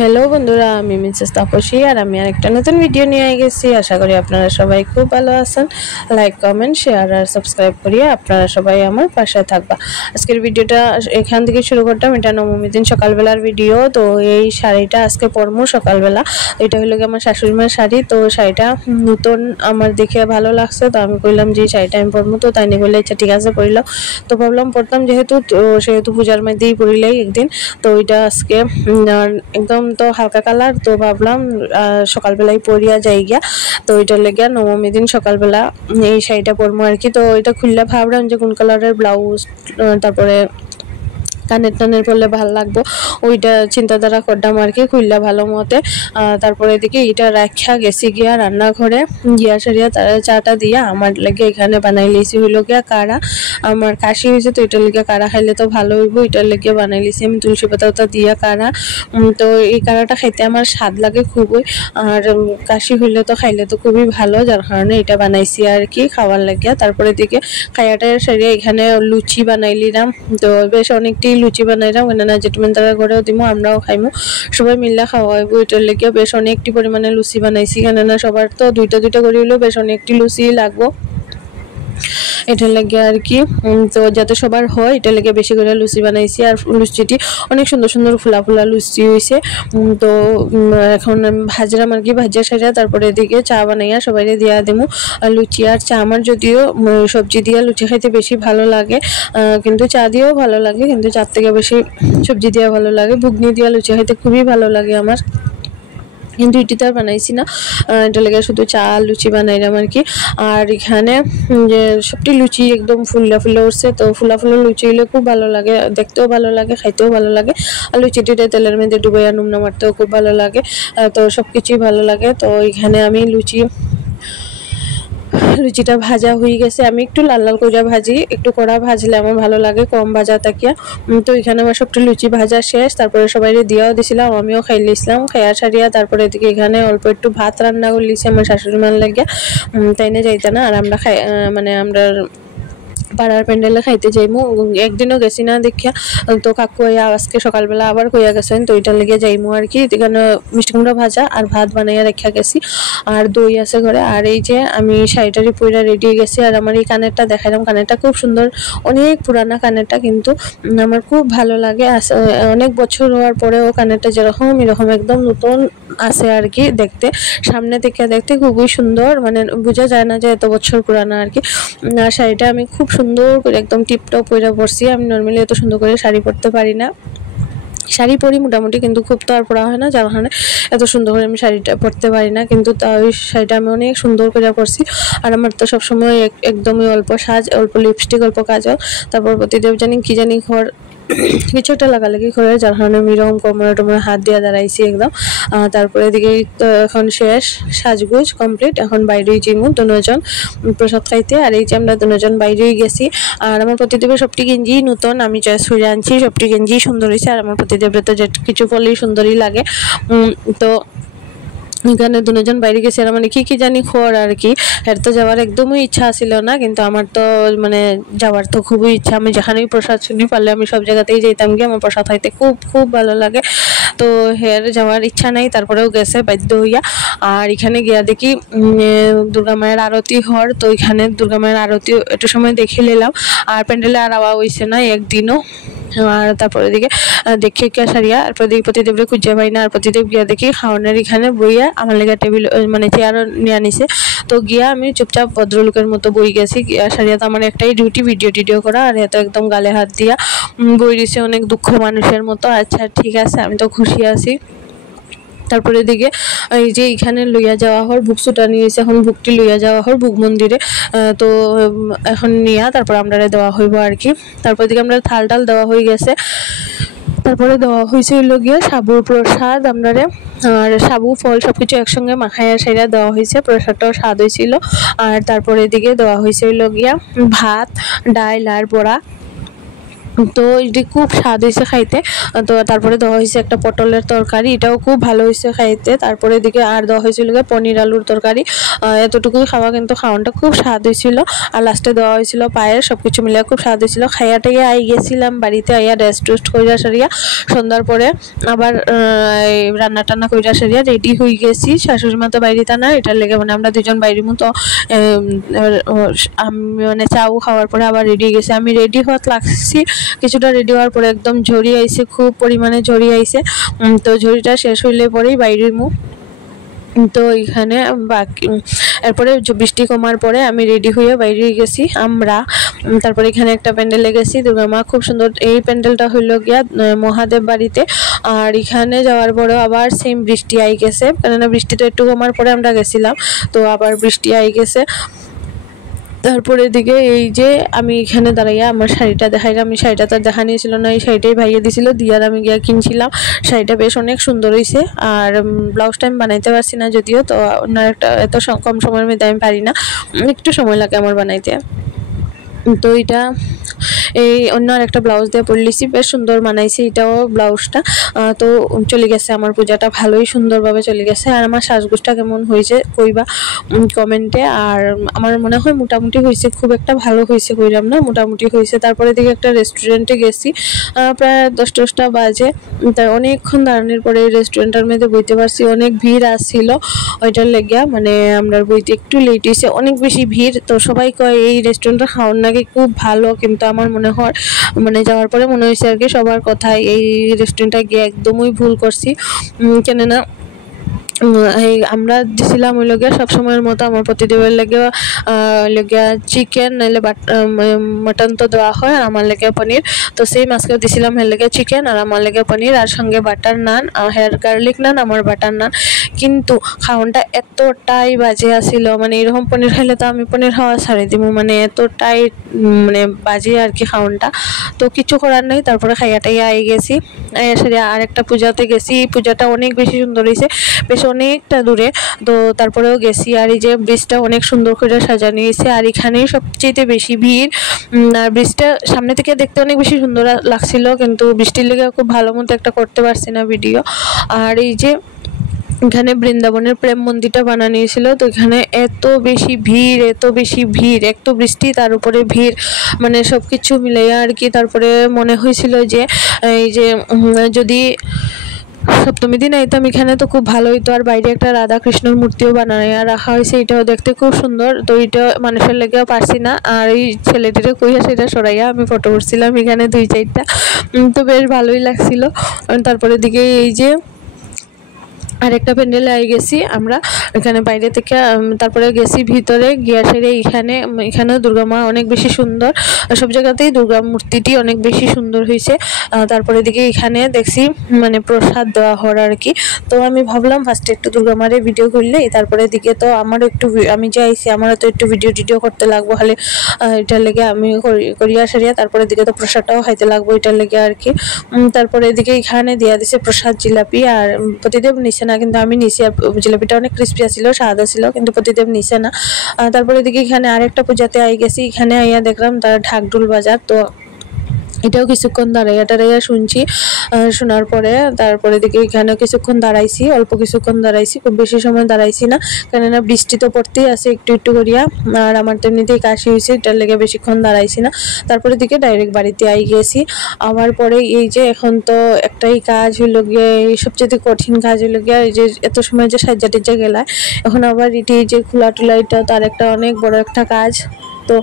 Hello বন্ধুরা, আমি Mrs Tapasi আর আমি আরেকটা নতুন ভিডিও নিয়ে গেছি। আশা করি আপনারা সবাই খুব ভালো আছেন। লাইক, কমেন্ট, শেয়ার আর সাবস্ক্রাইব করিয়ে আপনারা সবাই আমার পাশে থাকবা। আজকের ভিডিওটা এখান থেকে শুরু করতাম। এটা নবমী দিন সকালবেলার ভিডিও। তো এই শাড়িটা আজকে পরমু সকালবেলা। এটা হলো কি আমার শাশুড়ি মায়ের শাড়ি। তো শাড়িটা নতুন আমার দেখে ভালো লাগছে, তো আমি কইলাম যে শাড়িটা আমি পরমু। তো তাই নিয়ে বললে আচ্ছা ঠিক আছে পরিলাম। তো ভাবলাম পরতাম সেহেতু পূজার মধ্যেই পরিলেই একদিন। তো ওইটা আজকে একদম তো হালকা কালার, তো ভাবলাম সকালবেলায় পরিয়া যাই গিয়া। তো ওইটার লেগে নবমী দিন সকালবেলা এই শাড়িটা পরবো আর কি। তো এটা খুললে ভাবলাম যে কোন কালারের ব্লাউজ, তারপরে কানের টানের পরলে ভালো লাগবো, ওইটা চিন্তাধারা করলাম আর কি। খুললা ভালো মতে তারপরে এদিকে এটা রাখা গেছি গিয়া রান্নাঘরে গিয়া সারিয়া চাটা দিয়া আমার লেগে এখানে বানাই লিছি হইলো গিয়া কাড়া। আমার কাশি হয়েছে, তো এটার লেগে কাড়া খাইলে তো ভালো হইব, এটার লেগে বানাই লিছি আমি তুলসী পাতা দিয়া কাড়া। তো এই কাড়াটা খাইতে আমার স্বাদ লাগে খুবই, আর কাশি হইলে তো খাইলে তো খুবই ভালো, যার কারণে এটা বানাইছি আর কি খাওয়ার লাগিয়া। তারপরে এদিকে খাইয়াটা সারিয়া এখানে লুচি বানাইলিলাম। তো বেশ অনেকটি লুচি বানাইলাম, কেননা জেঠুমেন তারা ঘরেও দিমো, আমরাও খাইমু, সবাই মিল্লা খাওয়াইবো। এটার লেগে বেশ অনেকটি পরিমাণে লুচি বানাইছি, কেননা সবার তো দুইটা করে হইলেও বেশ অনেকটি লুচি লাগবো এটার লাগে আর কি। তো যাতে সবার হয় এটার লেগে বেশি করে লুচি বানাইছি। আর লুচিটি অনেক সুন্দর সুন্দর ফুলা লুচি হয়েছে। তো এখন ভাজলাম আর কি, ভাজা সাইরা তারপরে এদিকে চা বানাইয়া সবাই দিয়া দেবো। লুচি আর চা আমার যদিও সবজি দিয়া লুচি খাইতে বেশি ভালো লাগে, কিন্তু চা দিয়েও ভালো লাগে, কিন্তু চার থেকে বেশি সবজি দিয়া ভালো লাগে। ঘুগনি দিয়া লুচি খাইতে খুবই ভালো লাগে আমার, কিন্তু এটিতে আর বানাইছি না, এটা লেগে শুধু চা লুচি বানাইলাম আর কি। আর এখানে যে সবটি লুচি একদম ফুল্লা উঠছে, তো ফুলা লুচি হলে খুব ভালো লাগে, দেখতেও ভালো লাগে, খাইতেও ভালো লাগে। আর লুচিটিতে তেলের মধ্যে ডুবাইয়া নুমনা মারতেও খুব ভালো লাগে, তো সব কিছুই ভালো লাগে। তো এখানে আমি লুচিটা ভাজা হয়ে গেছে। আমি একটু লাল করে ভাজি, একটু কড়া ভাজলে আমার ভালো লাগে, কম ভাজা তাকিয়া। তো এখানে আমার সবটা লুচি ভাজা শেষ, তারপরে সবাই দিয়াও দিছিলাম, আমিও খাইলিছিলাম। খাইয়া সারিয়া তারপরে এদিকে এখানে অল্প একটু ভাত রান্না করলিছি আমার শাশুড়ি মার লাগিয়া, তাই না যাইতে না। আর আমরা আমরা পাড়ার প্যান্ডেলে খাইতে যাইমু, একদিনও গেছি না দেখিয়া। তো কাকু আজকে সকালবেলা আবার কইয়া গেছেন, তো এটার লেগে যাইমু আর কি। এখানে মিষ্টি কুমড়া ভাজা আর ভাত বানাইয়া রেখা গেছি, আর দই আছে ঘরে। আর এই যে আমি শাড়িটারি পইরা রেডি হয়ে গেছি, আর আমার এই কানেরটা দেখাইলাম, কানেরটা খুব সুন্দর, অনেক পুরানা কানেরটা, কিন্তু আমার খুব ভালো লাগে। অনেক বছর হওয়ার পরেও কানেরটা যেরকম এরকম একদম নতুন আছে আর কি দেখতে। সামনে থেকে দেখতে খুবই সুন্দর, মানে বোঝা যায় না যে এত বছর পুরানা আর কি। আর শাড়িটা আমি খুব সুন্দর করে একদম টিপটপ পরে পরছি। আমি নর্মালি এত সুন্দর করে শাড়ি পরতে পারি না, শাড়ি পরি মোটামুটি, কিন্তু খুব তো আর পরা হয় না, যার কারণে এত সুন্দর করে আমি শাড়িটা পরতে পারি না। কিন্তু ওই শাড়িটা আমি অনেক সুন্দর করে পরছি। আর আমার তো সবসময় একদমই অল্প সাজ, অল্প লিপস্টিক, অল্প কাজল, তারপর প্রতিদেব কি জানি ঘর কিছু একটা লাগালাগি করে, যার কারণে আমি এরকম কোমরে হাত দিয়ে দাঁড়াইছি একদম। তারপরে এদিকে তো এখন শেষ, সাজগুজ কমপ্লিট, এখন বাইরেই যাইমু দুজন প্রসাদ খাইতে। আর এই যে আমরা দুজন বাইরেই গেছি। আর আমার প্রতিদেবের সবটি গেঞ্জি নতুন, আমি চয়েস করে আনছি, সবটি গেঞ্জি সুন্দর হয়েছে। আর আমার প্রতিদেবের তো যে কিছু পরলেই সুন্দরই লাগে। তো এখানে দুজন বাইরে গেছে, মানে কি জানি খোর আর কি। এর তো যাওয়ার একদমই ইচ্ছা ছিল না, কিন্তু আমার তো মানে যাওয়ার তো খুবই ইচ্ছা। আমি যেখানেই প্রসাদ শুনি পারলে আমি সব জায়গাতেই যেতাম গিয়ে, আমার প্রসাদ খাইতে খুব ভালো লাগে। তো হের যাওয়ার ইচ্ছা নাই, তারপরেও গেছে বাধ্য হইয়া। আর এখানে গিয়া দেখি দুর্গা মায়ের আরতি হর, তো এখানে দুর্গা মায়ের আরতি একটু সময় দেখে নিলাম। আর প্যান্ডেলে আর আওয়া হয়েছে না একদিনও। আর তারপরে দিকে দেখে সারিয়া তারপর দিকে প্রতিদেবরে খুঁজে পাই না। আর প্রতিদেব গিয়া দেখি খাওয়ানোর এখানে বইয়া আমার লেগে টেবিল মানে চেয়ার নিয়ে আনিছে। তো গিয়া আমি চুপচাপ ভদ্রলোকের মতো বই গেছি। গিয়া সারিয়া তো আমার একটাই ডিউটি, ভিডিও করা। আর এত একদম গালে হাত দিয়া বই দিছে অনেক দুঃখ মানুষের মতো। আচ্ছা ঠিক আছে, আমি তো খুশি আছি। তারপরে দিকে এই যে এখানে লইয়া যাওয়া হর বুক ছুটা নিয়েছে, এখন বুকটি লইয়া যাওয়া হর বুক মন্দিরে। তো এখন নিয়া তারপর আমরা দেওয়া হইব আর কি। তারপর দিকে আমরা থাল দেওয়া হয়ে গেছে। তারপরে দেওয়া হয়েছে হইল গিয়ে সাবুর প্রসাদ আমরারে, আর সাবু ফল সবকিছু একসঙ্গে মাখাইয়া সাইরা দেওয়া হয়েছে। প্রসাদটাও স্বাদ হয়েছিল। আর তারপরে দিকে দেওয়া হয়েছে হইল গিয়া ভাত, ডাল আর বড়া। তো এটি খুব স্বাদ হয়েছে খাইতে। তো তারপরে দেওয়া হয়েছে একটা পটলের তরকারি, এটাও খুব ভালো হয়েছে খাইতে। তারপরে এদিকে আর দেওয়া হয়েছিল পনির আলুর তরকারি। এতটুকুই খাওয়া, কিন্তু খাওয়ানটা খুব স্বাদ হয়েছিল। আর লাস্টে দেওয়া হয়েছিল পায়েস, সব কিছু মিলিয়ে খুব স্বাদ হয়েছিল। খাইয়াটাইয়া আই গেছিলাম বাড়িতে, আইয়া রেস্ট টেস্ট কইরা সারিয়া সন্ধ্যার পরে আবার রান্না টান্না কইরা সারিয়া রেডি হয়ে গেছি। শাশুড়ি মা তো বাইরেতে না, এটার লেগে মানে আমরা দুজন বাইরে মতো আমি মানে চাও খাওয়ার পরে আবার রেডি হয়ে গেছি। আমি রেডি হওয়ার লাগছি, কিছুটা রেডি হওয়ার পরে একদম ঝড়ি আইছে, খুব পরিমাণে ঝড়ি আইছে। তো ঝড়িটা শেষ হইলে পরেই বাইরের মুখ। তো এখানে বাকি এরপরে বৃষ্টি কমার পরে আমি রেডি হয়ে বাইরে গেছি আমরা। তারপরে এখানে একটা প্যান্ডেলে গেছি, দুর্গা মা খুব সুন্দর। এই প্যান্ডেলটা হইল গিয়া মহাদেব বাড়িতে। আর এখানে যাওয়ার পরেও আবার সেম বৃষ্টি আই গেছে, কেননা বৃষ্টি তো একটু কমার পরে আমরা গেছিলাম, তো আবার বৃষ্টি আই গেছে। তারপরে দিকে এই যে আমি এখানে দাঁড়াইয়া আমার শাড়িটা দেখাইলাম। আমি শাড়িটা তার দেখা নিয়েছিল না, এই শাড়িটাই ভাইয়া দিছিল, দিয়ার আমি গিয়া কিনছিলাম। শাড়িটা বেশ অনেক সুন্দর হয়েছে। আর ব্লাউজটা আমি বানাইতে পারছি না যদিও, তো ওনার একটা এত কম সময়ের মধ্যে আমি পারি না, একটু সময় লাগে আমার বানাইতে। তো এটা এই অন্য আরেকটা ব্লাউজ দিয়ে পরলিছি, বেশ সুন্দর বানাইছি এটাও ব্লাউজটা। তো চলে গেছে আমার পূজাটা, ভালোই সুন্দরভাবে চলে গেছে। আর আমার সাজগোজটা কেমন হয়েছে কইবা কমেন্টে। আর আমার মনে হয় মোটামুটি হয়েছে, খুব একটা ভালো হয়েছে কইলাম না, মোটামুটি হয়েছে। তারপরে দিকে একটা রেস্টুরেন্টে গেছি, প্রায় 10টা বাজে। তাই অনেকক্ষণ দাঁড়ানোর পরে রেস্টুরেন্টের মধ্যে বইতে পারছি, অনেক ভিড় আসছিল ওইটার লেগিয়া, মানে আমরা বইতে একটু লেট হয়েছে, অনেক বেশি ভিড়। তো সবাই কয় এই রেস্টুরেন্টের খাওয়ার নাকি খুব ভালো, কিন্তু আমার মনে হয় মানে যাওয়ার পরে মনে হয়েছে আর কি সবার কথায় এই রেস্টুরেন্টে গিয়ে একদমই ভুল করছি। কেননা আমরা দিছিলাম ওই লগিয়া সবসময়ের মতো আমার প্রতিদেবের লেগে লগিয়া চিকেন নাহলে মটন তো দেওয়া হয়, আর আমার লেগে পনির। তো সেই মাছকেও দিছিলাম হের লেগে চিকেন আর আমার লেগে পনির, আর সঙ্গে বাটার নান, হের গার্লিক নান, আমার বাটার নান। কিন্তু খাওয়ানটা এতটাই বাজে আসিল, মানে এরকম পনির খাইলে তো আমি পনির খাওয়া ছাড়ি দিব, মানে এতটাই মানে বাজে আর কি খাওয়ানটা। তো কিছু করার নেই, তারপরে খাইয়াটাইয়া আই গেছি। আর একটা পূজাতে গেছি, এই পূজাটা অনেক বেশি সুন্দর হয়েছে, বেশ অনেকটা দূরে। তো তারপরেও গেছি, আর এই যে ব্রিজটা অনেক সুন্দর করে সাজানো হয়েছে, আর এখানেই সবচেয়ে বেশি ভিড়। আর ব্রিজটা সামনে থেকে দেখতে অনেক বেশি সুন্দর লাগছিল, কিন্তু বৃষ্টির লেগে খুব ভালো মতো একটা করতে পারছি না ভিডিও। আর এই যে এখানে বৃন্দাবনের প্রেম মন্দিরটা বানানো হয়েছিল, তো এখানে এত বেশি ভিড়, এত বেশি ভিড়, এক তো বৃষ্টি তার উপরে ভিড়, মানে সব কিছু মিলে আর কি। তারপরে মনে হয়েছিল যে এই যে যদি সপ্তমী দিন আইতাম এখানে তো খুব ভালো হইতো। আর বাইরে একটা রাধা কৃষ্ণর মূর্তিও বানায় রাখা হয়েছে, এটাও দেখতে খুব সুন্দর। তো এটা মানুষের লেগেও পারছি না, আর এই ছেলেটিরে কইয়া সেটা সরাইয়া আমি ফটো উঠছিলাম এখানে 2-4টা, তো বেশ ভালোই লাগছিল। তারপরে দিকে এই যে আরেকটা প্যান্ডেলে আই গেছি আমরা এখানে বাইরে থেকে। তারপরে গেছি ভিতরে গিয়া সেরে এখানেও দুর্গা মা অনেক বেশি সুন্দর, সব জায়গাতেই দুর্গা মূর্তিটি অনেক বেশি সুন্দর হয়েছে। তারপরে দিকে এখানে দেখছি মানে প্রসাদ দেওয়া হওয়ার আর কি। তো আমি ভাবলাম ফার্স্টে একটু দুর্গা মারে ভিডিও করলে, তারপরে দিকে তো আমারও একটু আমি যে আইছি আমারও তো একটু ভিডিও করতে লাগবো, হলে এটার লেগে আমি করিয়া সারিয়া তারপরে দিকে তো প্রসাদটাও খাইতে লাগবো এটার লেগে আর কি। তারপরে এদিকে এখানে দিয়া দিছে প্রসাদ জিলাপি, আর প্রতিদেব নিচে না, কিন্তু আমি নিচে। জিলাপিটা অনেক ক্রিস্পি ছিল, সাদা ছিল, কিন্তু প্রতিদেব নিচে না। তারপরে এদিকে এখানে আরেকটা পূজাতে আই গেছি, এখানে আইয়া দেখলাম তার ঢাকঢোল বাজার। তো এটাও কিছুক্ষণ দাঁড়াইয়া শুনছি। শোনার পরে তারপরে দিকে এখানেও কিছুক্ষণ দাঁড়াইছি, অল্প কিছুক্ষণ দাঁড়াইছি, খুব বেশি সময় দাঁড়াইছি না, কেননা বৃষ্টি তো পড়তেই আছে একটু একটু করিয়া। আর আমার তো এমনিতেই কাশি হয়েছে, এটার লেগে বেশিক্ষণ দাঁড়াইছি না। তারপরে দিকে ডাইরেক্ট বাড়িতে আই গেছি। আমার পরে এই যে এখন তো একটাই কাজ হইলো গিয়ে, সবচেয়ে কঠিন কাজ হইলো গিয়ে এই যে এত সময় যে সাজ্জা টিজ্জা গেলা, এখন আবার এটি যে খোলা টোলা, এটা তার একটা অনেক বড় একটা কাজ। তো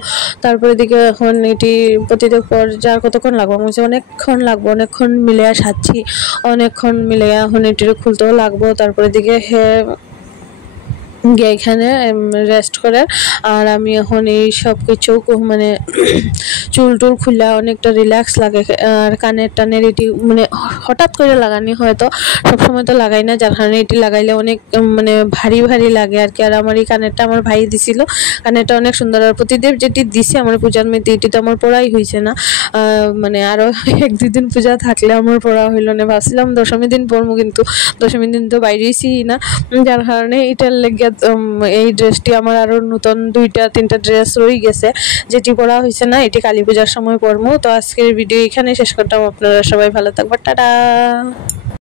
তারপরে দিকে এখন এটি প্রতিদেব যার কতক্ষণ লাগবো, আমি অনেকক্ষণ লাগবো, অনেকক্ষণ মিলিয়া সাজছি, অনেকক্ষণ মিলিয়া এখন এটির খুলতেও লাগবো। তারপরে দিকে গিয়ে এখানে রেস্ট করে। আর আমি এখন এই সব কিছু মানে চুল টুল খুলে অনেকটা রিল্যাক্স লাগে। আর কানের টানের এটি মানে হঠাৎ করে লাগানি, হয়তো সবসময় তো লাগাই না, যার কারণে এটি লাগাইলে অনেক মানে ভারী ভারী লাগে আর কি। আর আমার এই কানেরটা আমার ভাই দিছিল, কানেরটা অনেক সুন্দর। আর প্রতিদেব যেটি দিছে আমার পূজার মধ্যে, এটি তো আমার পড়াই হয়েছে না, মানে আরো 1-2 দিন পূজা থাকলে আমার পড়া হইলো না। ভাবছিলাম দশমী দিন পড়বো, কিন্তু দশমী দিন তো বাইরেছি না, যার কারণে এটার লেগে এই ড্রেসটি আমার আরও নতুন 2-3টা ড্রেস রয়ে গেছে, যেটি পরা হয়েছে না, এটি কালী পূজার সময় পরবো। তো আজকের ভিডিও এখানে শেষ করতাম। আপনারা সবাই ভালো থাকবেন, টাটা।